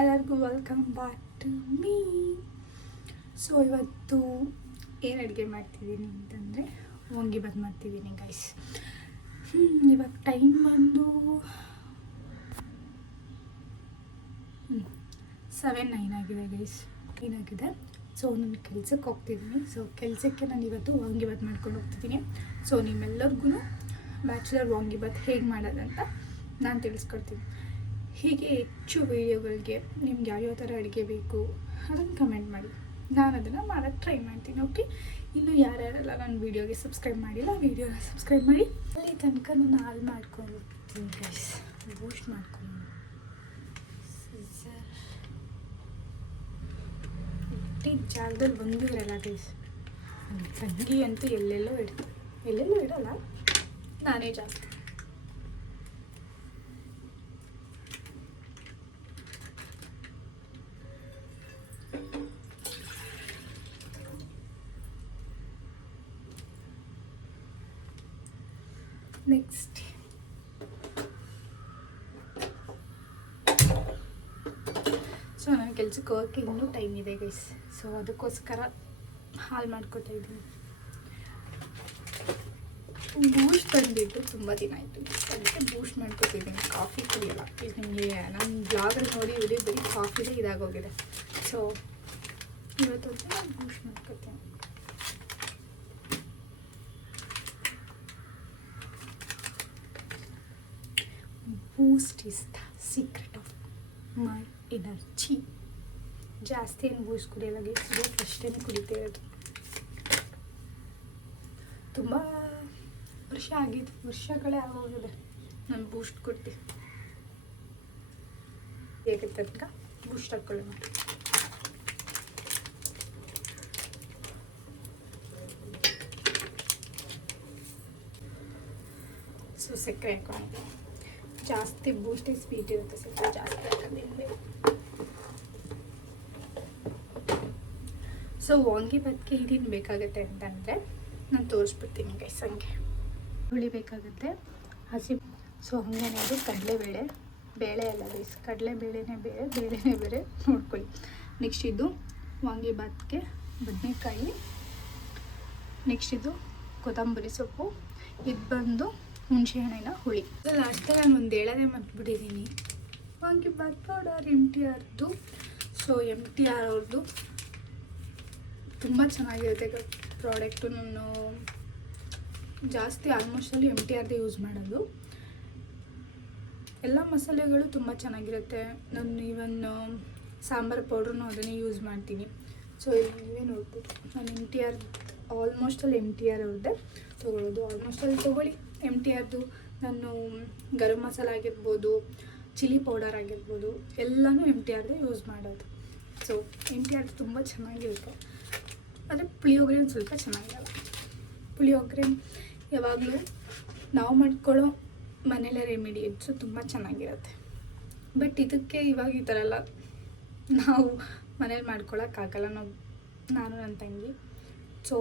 ಎಲ್ಲರಿಗೂ welcome back to me. So ಇವತ್ತು ಏನು ಅಡುಗೆ ಮಾಡ್ತಿದ್ದೀನಿ ಅಂತಂದರೆ ವಾಂಗಿಬಾತ್ ಮಾಡ್ತಿದ್ದೀನಿ ಗೈಸ್. ಇವಾಗ ಟೈಮ್ ಬಂದು 7-9 ಆಗಿದೆ ಗೈಸ್, ಏನಾಗಿದೆ. ಸೊ ನಾನು ಕೆಲ್ಸಕ್ಕೆ ಹೋಗ್ತಿದ್ದೀನಿ. ಸೊ ಕೆಲಸಕ್ಕೆ ನಾನು ಇವತ್ತು ವಾಂಗಿಬಾತ್ ಮಾಡ್ಕೊಂಡು ಹೋಗ್ತಿದ್ದೀನಿ. ಸೊ ನಿಮ್ಮೆಲ್ಲರಿಗೂ ಬ್ಯಾಚುಲರ್ ವಾಂಗಿಬಾತ್ ಹೇಗೆ ಮಾಡೋದಂತ ನಾನು ತಿಳಿಸ್ಕೊಡ್ತೀನಿ. ಹೀಗೆ ಹೆಚ್ಚು ವೀಡಿಯೋಗಳಿಗೆ ನಿಮ್ಗೆ ಯಾವ್ಯಾವ ಥರ ಅಡುಗೆ ಬೇಕು ಅದನ್ನು ಕಮೆಂಟ್ ಮಾಡಿ, ನಾನು ಅದನ್ನು ಮಾಡೋಕ್ಕೆ ಟ್ರೈ ಮಾಡ್ತೀನಿ. ಓಕೆ, ಇನ್ನು ಯಾರ್ಯಾರೆಲ್ಲ ನನ್ನ ವೀಡಿಯೋಗೆ ಸಬ್ಸ್ಕ್ರೈಬ್ ಮಾಡಿಲ್ಲ, ವೀಡಿಯೋನ ಸಬ್ಸ್ಕ್ರೈಬ್ ಮಾಡಿ. ಅಲ್ಲಿ ತನಕ ನಾನು ಹಾಲು ಮಾಡ್ಕೊಂಡು ಗೈಸ್, ಬೂಸ್ಟ್ ಮಾಡ್ಕೊಂಡು ಇಟ್ಟಿದ್ದ ಜಾಗದಲ್ಲಿ ಒಂದು ಇರಲ್ಲ ಗೈಸ್. ತಂಗಿ ಅಂತೂ ಎಲ್ಲೆಲ್ಲೋ ಇಡಲ್ಲ, ನಾನೇ ಜಾಸ್ತಿ. ನೆಕ್ಸ್ಟ್ ಸೊ ನಾನು ಕೆಲ್ಸಕ್ಕೆ ಹೋಗೋಕ್ಕೆ ಇನ್ನೂ ಟೈಮ್ ಇದೆ ಗೈಸ್. ಸೊ ಅದಕ್ಕೋಸ್ಕರ ಹಾಲು ಮಾಡ್ಕೊತಾ ಇದ್ದೀನಿ. ಬೂಸ್ಟ್ ತಂದಿಟ್ಟು ತುಂಬ ದಿನ ಆಯಿತು, ಅದಕ್ಕೆ ಬೂಸ್ಟ್ ಮಾಡ್ಕೊತಿದ್ದೀನಿ. ಕಾಫಿ ಕುಡಿಯೋಲ್ಲ. ಇದು ನಿಮಗೆ ನನ್ನ ಬ್ಲಾಗಲ್ಲಿ ನೋಡಿ ಇಡೀ ಬರೀ ಕಾಫಿದೇ ಇದಾಗೋಗಿದೆ. ಸೊ ಇವತ್ತು ನಾನು ಬೂಸ್ಟ್ ಮಾಡ್ಕೊತೀನಿ. Boost is the secret of my energy. ಜಾಸ್ತಿ ಏನು ಬೂಸ್ಟ್ ಕುಡಿಯೋಲ್ಲ ಗೈಸ್, ಬೂಸ್ಟ್ ಅಷ್ಟೇ ಕುಡಿತಾ ಇರೋದು. ತುಂಬ ವರ್ಷಗಳೇ ಆಗೋಗಿದೆ ನಾನು ಬೂಸ್ಟ್ ಕುಡ್ತೀನಿ. ಹೇಗೆ ತನಕ ಬೂಸ್ಟ್ ಹಾಕ್ಕೊಳ್ಳೋಣ. ಸೊ ಸಕ್ಕರೆ ಹಾಕೊಂಡು, ಜಾಸ್ತಿ ಬೂಸ್ಟೇ ಸ್ವೀಟ್ ಇರುತ್ತೆ, ಸಕ್ಕರೆ ಜಾಸ್ತಿ ಹಾಕೋದಿಲ್ಲ. ಸೊ ವಾಂಗಿಬಾತ್ಗೆ ಇದೇನು ಬೇಕಾಗುತ್ತೆ ಅಂತಂದರೆ ನಾನು ತೋರಿಸ್ಬಿಡ್ತೀನಿ ಗೈಸ್. ಹಂಗೆ ಹುಳಿ ಬೇಕಾಗುತ್ತೆ, ಹಸಿ. ಸೊ ಹಾಗೆ ಅದು ಕಡಲೆಬೇಳೆ, ಬೇಳೆ ಅಲ್ಲ ಗೈಸ್, ಕಡಲೆಬೇಳೆನೇ ಬೇಳೆ ನೋಡ್ಕೊಳ್ಳಿ. ನೆಕ್ಸ್ಟ್ ಇದು ವಾಂಗಿಬಾತ್ಗೆ ಬದನೆಕಾಯಿ, ನೆಕ್ಸ್ಟ್ ಇದು ಕೊತ್ತಂಬರಿ ಸೊಪ್ಪು, ಇದು ಬಂದು ಹುಣಸೆಹಣ್ಣಿನ ಹುಳಿ. ಲಾಸ್ಟಾಗಿ ನಾನು ಒಂದು ಹೇಳೋದೇ ಮರ್ತ್ಬಿಟ್ಟಿದ್ದೀನಿ. ವಾಂಗಿಬಾತ್ ಪೌಡರ್ MTRದು. ಸೊ MTR ಅವ್ರದ್ದು ತುಂಬ ಚೆನ್ನಾಗಿರುತ್ತೆ ಪ್ರಾಡಕ್ಟು. ನಾನು ಜಾಸ್ತಿ ಆಲ್ಮೋಸ್ಟಲ್ಲಿ MTRದೇ ಯೂಸ್ ಮಾಡೋದು. ಎಲ್ಲ ಮಸಾಲೆಗಳು ತುಂಬ ಚೆನ್ನಾಗಿರುತ್ತೆ. ನಾನು ಈವನ್ ಸಾಂಬಾರು ಪೌಡ್ರೂ ಅದನ್ನೇ ಯೂಸ್ ಮಾಡ್ತೀನಿ. ಸೊ ನೀವೇ ನೋಡ್ಬೋದು, ನಾನು ಆಲ್ಮೋಸ್ಟಲ್ಲಿ MTR ಅವ್ರದ್ದೇ ತೊಗೊಳ್ಳೋದು. ಆಲ್ಮೋಸ್ಟಲ್ಲಿ ತೊಗೊಳ್ಳಿ MTRದು. ನಾನು ಗರಂ ಮಸಾಲ ಆಗಿರ್ಬೋದು, ಚಿಲ್ಲಿ ಪೌಡರ್ ಆಗಿರ್ಬೋದು, ಎಲ್ಲನೂ MTRದೇ ಯೂಸ್ ಮಾಡೋದು. ಸೊ MTR ತುಂಬ ಚೆನ್ನಾಗಿರುತ್ತೆ. ಆದರೆ ಪುಳಿಯೋಗರೆ ಒಂದು ಸ್ವಲ್ಪ ಚೆನ್ನಾಗಿರಲ್ಲ. ಪುಳಿಯೋಗರೆ ಯಾವಾಗಲೂ ನಾವು ಮಾಡ್ಕೊಳ್ಳೋ ಮನೇಲೇ ರೆಮಿಡಿ ಇದು. ಸೊ ತುಂಬ ಚೆನ್ನಾಗಿರುತ್ತೆ. ಬಟ್ ಇದಕ್ಕೆ ಇವಾಗ ಈ ಥರ ಎಲ್ಲ ನಾವು ಮನೇಲಿ ಮಾಡ್ಕೊಳಕ್ಕಾಗಲ್ಲ. ನಾನು ನನ್ನ ತಂಗಿ ಸೊ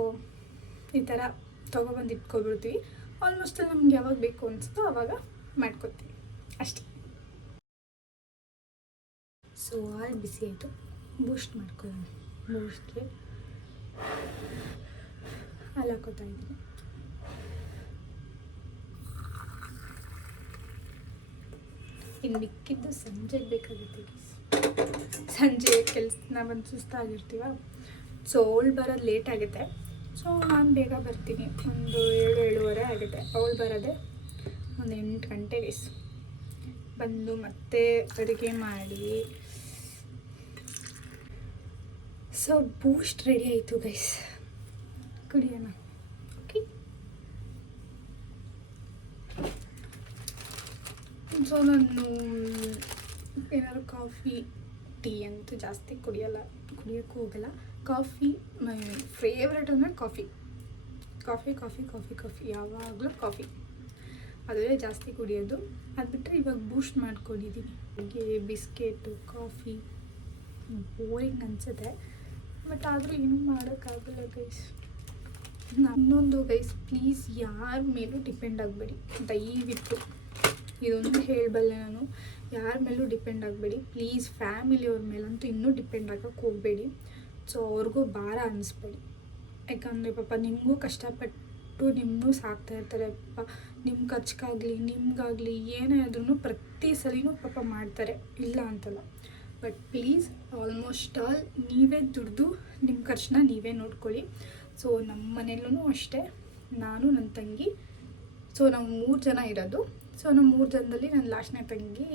ಈ ಥರ ತೊಗೊಬಂದು ಇಟ್ಕೊಬಿಡ್ತೀವಿ. ಆಲ್ಮೋಸ್ಟ್ ನಮ್ಗೆ ಯಾವಾಗ ಬೇಕು ಅನಿಸ್ತೋ ಆವಾಗ ಮಾಡ್ಕೊತೀವಿ ಅಷ್ಟೇ. ಸೊ ಹಾಲು ಬಿಸಿ ಆಯಿತು, ಬೂಸ್ಟ್ ಮಾಡ್ಕೊಳ್ಳೋಣ. ಬೂಸ್ಟ್ಗೆ ಹಾಲು ಹಾಕೋತಾ ಇದ್ದೀನಿ. ಇನ್ನು ಮಿಕ್ಕಿದ್ದು ಸಂಜೆಗೆ ಬೇಕಾಗುತ್ತೆ. ಸಂಜೆ ನಾವು ಬಂದು ಸುಸ್ತಾಗಿರ್ತೀವ. ಸೊ ಅವಳು ಬರೋದು ಲೇಟ್ ಆಗುತ್ತೆ. ಸೊ ನಾನು ಬೇಗ ಬರ್ತೀನಿ, ಒಂದು 7-7:30 ಆಗುತ್ತೆ. ಅವಳು ಬರೋದೆ ಒಂದು 8 ಗಂಟೆ ಗೈಸ್. ಬಂದು ಮತ್ತೆ ಅಡುಗೆ ಮಾಡಿ. ಸೊ ಬೂಸ್ಟ್ ರೆಡಿ ಆಯಿತು ಗೈಸ್, ಕುಡಿಯೋಣ. ಓಕೆ, ಸೊ ನಾನು ಏನಾದ್ರು ಕಾಫಿ ಟೀ ಅಂತೂ ಜಾಸ್ತಿ ಕುಡಿಯೋಕ್ಕೂ ಹೋಗಲ್ಲ. ಕಾಫಿ ಮೈ ಫೇವ್ರೆಟ್ ಅಂದರೆ ಕಾಫಿ. ಯಾವಾಗಲೂ ಕಾಫಿ ಅದೇ ಜಾಸ್ತಿ ಕುಡಿಯೋದು. ಅದು ಬಿಟ್ಟರೆ ಇವಾಗ ಬೂಸ್ಟ್ ಮಾಡ್ಕೊಂಡಿದ್ದೀನಿ. ಹಾಗೆ ಬಿಸ್ಕೆಟು, ಕಾಫಿ ಬೋರಿಂಗ್ ಅನಿಸುತ್ತೆ, ಬಟ್ ಆದರೂ ಏನೂ ಮಾಡೋಕ್ಕಾಗಲ್ಲ ಗೈಸ್. ಇನ್ನೊಂದು ಗೈಸ್, ಪ್ಲೀಸ್ ಯಾರ ಮೇಲೂ ಡಿಪೆಂಡ್ ಆಗಬೇಡಿ ದಯವಿಟ್ಟು. ಇದೊಂದು ಹೇಳಬಲ್ಲೆ ನಾನು, ಯಾರ ಮೇಲೂ ಡಿಪೆಂಡ್ ಆಗಬೇಡಿ ಪ್ಲೀಸ್. ಫ್ಯಾಮಿಲಿಯವ್ರ ಮೇಲಂತೂ ಇನ್ನೂ ಡಿಪೆಂಡ್ ಆಗೋಕ್ಕೆ ಹೋಗಬೇಡಿ. ಸೊ ಅವ್ರಿಗೂ ಭಾರ ಅನ್ನಿಸ್ಬೇಡಿ. ಯಾಕಂದರೆ ಪಾಪ ನಿಮಗೂ ಕಷ್ಟಪಟ್ಟು ನಿಮ್ಮನ್ನೂ ಸಾಕ್ತಾ ಇರ್ತಾರೆ ಪಾಪ. ನಿಮ್ಮ ಖರ್ಚಿಗಾಗಲಿ ನಿಮಗಾಗಲಿ ಏನೇ ಆದ್ರೂ ಪ್ರತಿ ಸಲಿನೂ ಪಾಪ ಮಾಡ್ತಾರೆ, ಇಲ್ಲ ಅಂತಲ್ಲ. ಬಟ್ ಪ್ಲೀಸ್ ಆಲ್ಮೋಸ್ಟ್ ಆಲ್ ನೀವೇ ದುಡ್ದು ನಿಮ್ಮ ಖರ್ಚನ್ನ ನೀವೇ ನೋಡ್ಕೊಳ್ಳಿ. ಸೊ ನಮ್ಮ ಮನೆಯಲ್ಲೂ ಅಷ್ಟೇ, ನಾನು ನನ್ನ ತಂಗಿ, ಸೊ ನಾವು 3 ಜನ ಇರೋದು. ಸೊ ನಾವು 3 ಜನದಲ್ಲಿ ನನ್ನ ಲಾಸ್ಟ್ನೇ ತಂಗಿ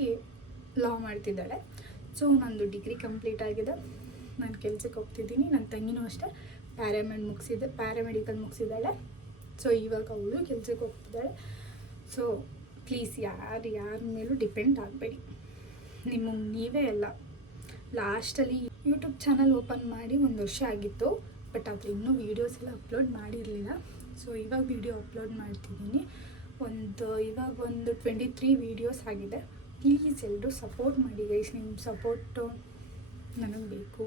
ಲಾ ಮಾಡ್ತಿದ್ದಾಳೆ. ಸೊ ನಂದು ಡಿಗ್ರಿ ಕಂಪ್ಲೀಟ್ ಆಗಿದೆ, ನಾನು ಕೆಲ್ಸಕ್ಕೆ ಹೋಗ್ತಿದ್ದೀನಿ. ನನ್ನ ತಂಗಿನೂ ಅಷ್ಟೇ ಪ್ಯಾರಾಮೆಡಿಕಲ್ ಮುಗಿಸಿದ್ದಾಳೆ. ಸೊ ಇವಾಗ ಅವಳು ಕೆಲ್ಸಕ್ಕೆ ಹೋಗ್ತಿದ್ದಾಳೆ. ಸೊ ಪ್ಲೀಸ್ ಯಾರ ಮೇಲೂ ಡಿಪೆಂಡ್ ಆಗಬೇಡಿ, ನಿಮಗೆ ನೀವೇ ಎಲ್ಲ. ಲಾಸ್ಟಲ್ಲಿ ಯೂಟ್ಯೂಬ್ ಚಾನಲ್ ಓಪನ್ ಮಾಡಿ 1 ವರ್ಷ ಆಗಿತ್ತು, ಬಟ್ ಅದು ಇನ್ನೂ ವೀಡಿಯೋಸ್ ಎಲ್ಲ ಅಪ್ಲೋಡ್ ಮಾಡಿರಲಿಲ್ಲ. ಸೊ ಇವಾಗ ವೀಡಿಯೋ ಅಪ್ಲೋಡ್ ಮಾಡ್ತಿದ್ದೀನಿ. ಇವಾಗ ಒಂದು 23 ವೀಡಿಯೋಸ್ ಆಗಿದೆ. ಪ್ಲೀಸ್ ಎಲ್ಲರೂ ಸಪೋರ್ಟ್ ಮಾಡಿ ಗೈಸ್, ನಿಮ್ಮ ಸಪೋರ್ಟು ನನಗೆ ಬೇಕು.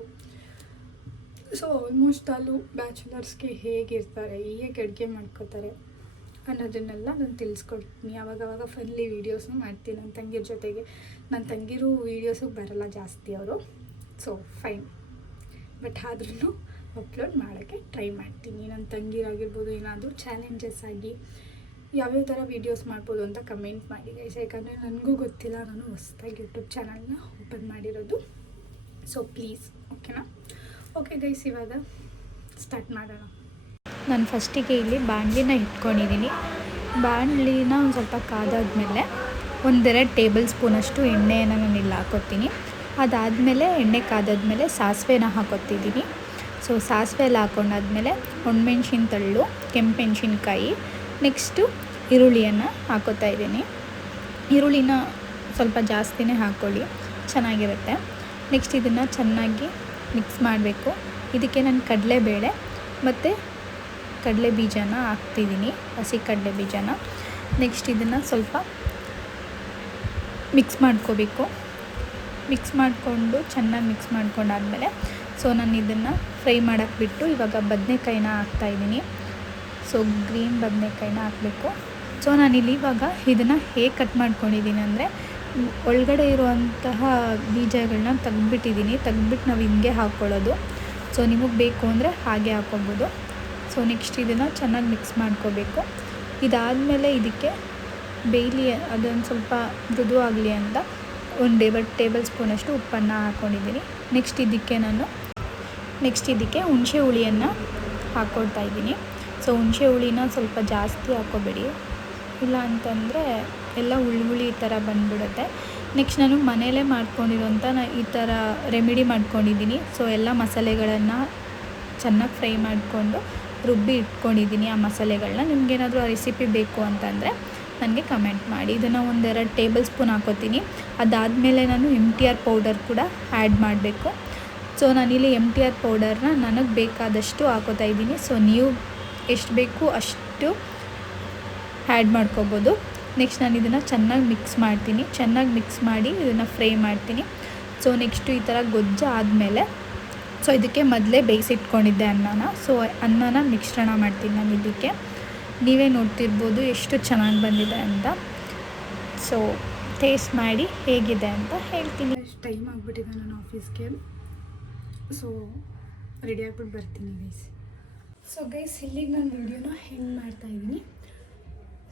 ಸೊ ಆಲ್ಮೋಸ್ಟ್ ಆಲು ಬ್ಯಾಚುಲರ್ಸ್ಗೆ ಹೇಗಿರ್ತಾರೆ, ಹೇಗೆ ಅಡುಗೆ ಮಾಡ್ಕೋತಾರೆ ಅನ್ನೋದನ್ನೆಲ್ಲ ನಾನು ತಿಳಿಸ್ಕೊಡ್ತೀನಿ. ಆವಾಗವಾಗ ಫನ್ಲಿ ವೀಡಿಯೋಸು ಮಾಡ್ತೀನಿ ನನ್ನ ತಂಗಿರ ಜೊತೆಗೆ. ನನ್ನ ತಂಗಿರು ವೀಡಿಯೋಸಿಗೆ ಬರಲ್ಲ ಜಾಸ್ತಿ ಅವರು, ಸೊ ಫೈನ್. ಬಟ್ ಆದ್ರೂ ಅಪ್ಲೋಡ್ ಮಾಡೋಕ್ಕೆ ಟ್ರೈ ಮಾಡ್ತೀನಿ. ನನ್ನ ತಂಗಿರಾಗಿರ್ಬೋದು, ಏನಾದರೂ ಚಾಲೆಂಜಸ್ ಆಗಿ ಯಾವ್ಯಾವ ಥರ ವೀಡಿಯೋಸ್ ಮಾಡ್ಬೋದು ಅಂತ ಕಮೆಂಟ್ ಮಾಡಿ ಗೈಸ್. ಯಾಕಂದರೆ ನನಗೂ ಗೊತ್ತಿಲ್ಲ, ನಾನು ಹೊಸದಾಗಿ ಯೂಟ್ಯೂಬ್ ಚಾನಲ್ನ ಓಪನ್ ಮಾಡಿರೋದು. ಸೊ ಪ್ಲೀಸ್ ಓಕೆನಾ? ಓಕೆ ಗೈಸ್, ಇವಾಗ ಸ್ಟಾರ್ಟ್ ಮಾಡೋಣ. ನಾನು ಫಸ್ಟಿಗೆ ಇಲ್ಲಿ ಬಾಣಲಿನ ಇಟ್ಕೊಂಡಿದ್ದೀನಿ. ಬಾಣಲಿನ ಒಂದು ಸ್ವಲ್ಪ ಕಾದಾದ್ಮೇಲೆ 1-2 ಟೇಬಲ್ ಸ್ಪೂನಷ್ಟು ಎಣ್ಣೆಯನ್ನು ನಾನು ಇಲ್ಲಿ ಹಾಕೋತೀನಿ. ಅದಾದಮೇಲೆ ಎಣ್ಣೆ ಕಾದಾದ್ಮೇಲೆ ಸಾಸಿವೆನ ಹಾಕೋತಿದ್ದೀನಿ. ಸೊ ಸಾಸಿವೆ ಎಲ್ಲ ಹಾಕೊಂಡಾದ್ಮೇಲೆ ಒಣಮೆಣ್ಸಿನ ತಳ್ಳು, ಕೆಂಪೆಣ್ಸಿನ್ಕಾಯಿ, ನೆಕ್ಸ್ಟು ಈರುಳ್ಳಿಯನ್ನು ಹಾಕೋತಾ ಇದ್ದೀನಿ. ಈರುಳ್ಳಿನ ಸ್ವಲ್ಪ ಜಾಸ್ತಿನೇ ಹಾಕ್ಕೊಳ್ಳಿ, ಚೆನ್ನಾಗಿರುತ್ತೆ. ನೆಕ್ಸ್ಟ್ ಇದನ್ನು ಚೆನ್ನಾಗಿ ಮಿಕ್ಸ್ ಮಾಡಬೇಕು. ಇದಕ್ಕೆ ನಾನು ಕಡಲೆಬೇಳೆ ಮತ್ತು ಕಡಲೆ ಬೀಜನ ಹಾಕ್ತಿದ್ದೀನಿ, ಹಸಿ ಕಡಲೆ ಬೀಜನ. ನೆಕ್ಸ್ಟ್ ಇದನ್ನು ಸ್ವಲ್ಪ ಮಿಕ್ಸ್ ಮಾಡ್ಕೋಬೇಕು. ಮಿಕ್ಸ್ ಮಾಡಿಕೊಂಡು ಚೆನ್ನಾಗಿ ಮಿಕ್ಸ್ ಮಾಡ್ಕೊಂಡಾದ್ಮೇಲೆ ಸೊ ನಾನು ಇದನ್ನು ಫ್ರೈ ಮಾಡೋಕ್ಕೆ ಬಿಟ್ಟು ಇವಾಗ ಬದನೆಕಾಯಿನ ಹಾಕ್ತಾಯಿದ್ದೀನಿ. ಸೊ ಗ್ರೀನ್ ಬದನೆಕಾಯಿನ ಹಾಕಬೇಕು. ಸೊ ನಾನಿಲ್ಲಿ ಇವಾಗ ಇದನ್ನು ಹೇಗೆ ಕಟ್ ಮಾಡ್ಕೊಂಡಿದ್ದೀನಿ ಅಂದರೆ, ಒಳಗಡೆ ಇರುವಂತಹ ಬೀಜಗಳನ್ನ ತೆಗ್ದುಬಿಟ್ಟು ನಾವು ಹಿಂಗೆ ಹಾಕ್ಕೊಳ್ಳೋದು. ಸೊ ನಿಮಗೆ ಬೇಕು ಅಂದರೆ ಹಾಗೆ ಹಾಕ್ಕೊಬೋದು. ಸೊ ನೆಕ್ಸ್ಟ್ ಇದನ್ನು ಚೆನ್ನಾಗಿ ಮಿಕ್ಸ್ ಮಾಡ್ಕೋಬೇಕು. ಇದಾದಮೇಲೆ ಇದಕ್ಕೆ ಬೇಯ್ಲಿ, ಅದೊಂದು ಸ್ವಲ್ಪ ಮೃದು ಆಗಲಿ ಅಂತ 1 ಟೇಬಲ್ ಸ್ಪೂನಷ್ಟು ಉಪ್ಪನ್ನು ಹಾಕ್ಕೊಂಡಿದ್ದೀನಿ. ನೆಕ್ಸ್ಟ್ ಇದಕ್ಕೆ ಹುಣಸೆ ಹುಳಿಯನ್ನು ಹಾಕ್ಕೊಳ್ತಾ ಇದ್ದೀನಿ. ಸೊ ಹುಣಸೆ ಹುಳಿನ ಸ್ವಲ್ಪ ಜಾಸ್ತಿ ಹಾಕ್ಕೋಬೇಡಿ, ಇಲ್ಲ ಅಂತಂದರೆ ಎಲ್ಲ ಹುಳಿ ಥರ ಬಂದುಬಿಡುತ್ತೆ. ನೆಕ್ಸ್ಟ್ ನಾನು ಮನೆಯಲ್ಲೇ ಮಾಡ್ಕೊಂಡಿರೋಂಥ ಈ ಥರ ರೆಮಿಡಿ ಮಾಡ್ಕೊಂಡಿದ್ದೀನಿ. ಸೊ ಎಲ್ಲ ಮಸಾಲೆಗಳನ್ನು ಚೆನ್ನಾಗಿ ಫ್ರೈ ಮಾಡಿಕೊಂಡು ರುಬ್ಬಿ ಇಟ್ಕೊಂಡಿದ್ದೀನಿ. ಆ ಮಸಾಲೆಗಳನ್ನ ನಿಮಗೇನಾದರೂ ಆ ರೆಸಿಪಿ ಬೇಕು ಅಂತಂದರೆ ನನಗೆ ಕಮೆಂಟ್ ಮಾಡಿ. ಇದನ್ನು 1-2 ಟೇಬಲ್ ಸ್ಪೂನ್ ಹಾಕೋತೀನಿ. ಅದಾದಮೇಲೆ ನಾನು MTR ಪೌಡರ್ ಕೂಡ ಆ್ಯಡ್ ಮಾಡಬೇಕು. ಸೊ ನಾನಿಲ್ಲಿ MTR ಪೌಡರ್ನ ನನಗೆ ಬೇಕಾದಷ್ಟು ಹಾಕೋತಾ ಇದ್ದೀನಿ. ಸೊ ನೀವು ಎಷ್ಟು ಬೇಕು ಅಷ್ಟು ಆ್ಯಡ್ ಮಾಡ್ಕೋಬೋದು. ನೆಕ್ಸ್ಟ್ ನಾನು ಇದನ್ನು ಚೆನ್ನಾಗಿ ಮಿಕ್ಸ್ ಮಾಡ್ತೀನಿ. ಚೆನ್ನಾಗಿ ಮಿಕ್ಸ್ ಮಾಡಿ ಇದನ್ನು ಫ್ರೈ ಮಾಡ್ತೀನಿ. ಸೊ ನೆಕ್ಸ್ಟು ಈ ಥರ ಗೊಜ್ಜು ಆದಮೇಲೆ ಸೊ ಇದಕ್ಕೆ ಮೊದಲೇ ಬೇಯಿಸಿಟ್ಕೊಂಡಿದ್ದೆ ಅನ್ನನ. ಸೊ ಅನ್ನನ ಮಿಶ್ರಣ ಮಾಡ್ತೀನಿ ನಾನು ಇದಕ್ಕೆ. ನೀವೇ ನೋಡ್ತಿರ್ಬೋದು ಎಷ್ಟು ಚೆನ್ನಾಗಿ ಬಂದಿದೆ ಅಂತ. ಸೊ ಟೇಸ್ಟ್ ಮಾಡಿ ಹೇಗಿದೆ ಅಂತ ಹೇಳ್ತೀನಿ. ಟೈಮ್ ಆಗಿಬಿಟ್ಟಿದೆ ನಾನು ಆಫೀಸ್ಗೆ. ಸೊ ರೆಡಿ ಆಗ್ಬಿಟ್ಟು ಬರ್ತೀನಿ ಗೈಸ್. ಸೊ ಗೈಸ್, ಇಲ್ಲಿಗೆ ನಾನು ವೀಡಿಯೋನ ಎಂಡ್ ಮಾಡ್ತಾಯಿದ್ದೀನಿ.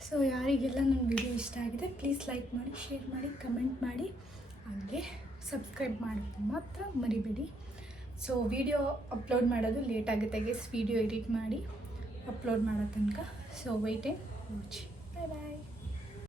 ಸೊ ಯಾರಿಗೆಲ್ಲ ನನ್ನ ವೀಡಿಯೋ ಇಷ್ಟ ಆಗಿದೆ ಪ್ಲೀಸ್ ಲೈಕ್ ಮಾಡಿ, ಶೇರ್ ಮಾಡಿ, ಕಮೆಂಟ್ ಮಾಡಿ, ಹಾಗೆ ಸಬ್ಸ್ಕ್ರೈಬ್ ಮಾಡೋದು ಮಾತ್ರ ಮರಿಬೇಡಿ. ಸೊ ವೀಡಿಯೋ ಅಪ್ಲೋಡ್ ಮಾಡೋದು ಲೇಟ್ ಆಗುತ್ತೆ ಗೈಸ್, ವೀಡಿಯೋ ಎಡಿಟ್ ಮಾಡಿ ಅಪ್ಲೋಡ್ ಮಾಡೋ ತನಕ. So wait and watch. Bye bye.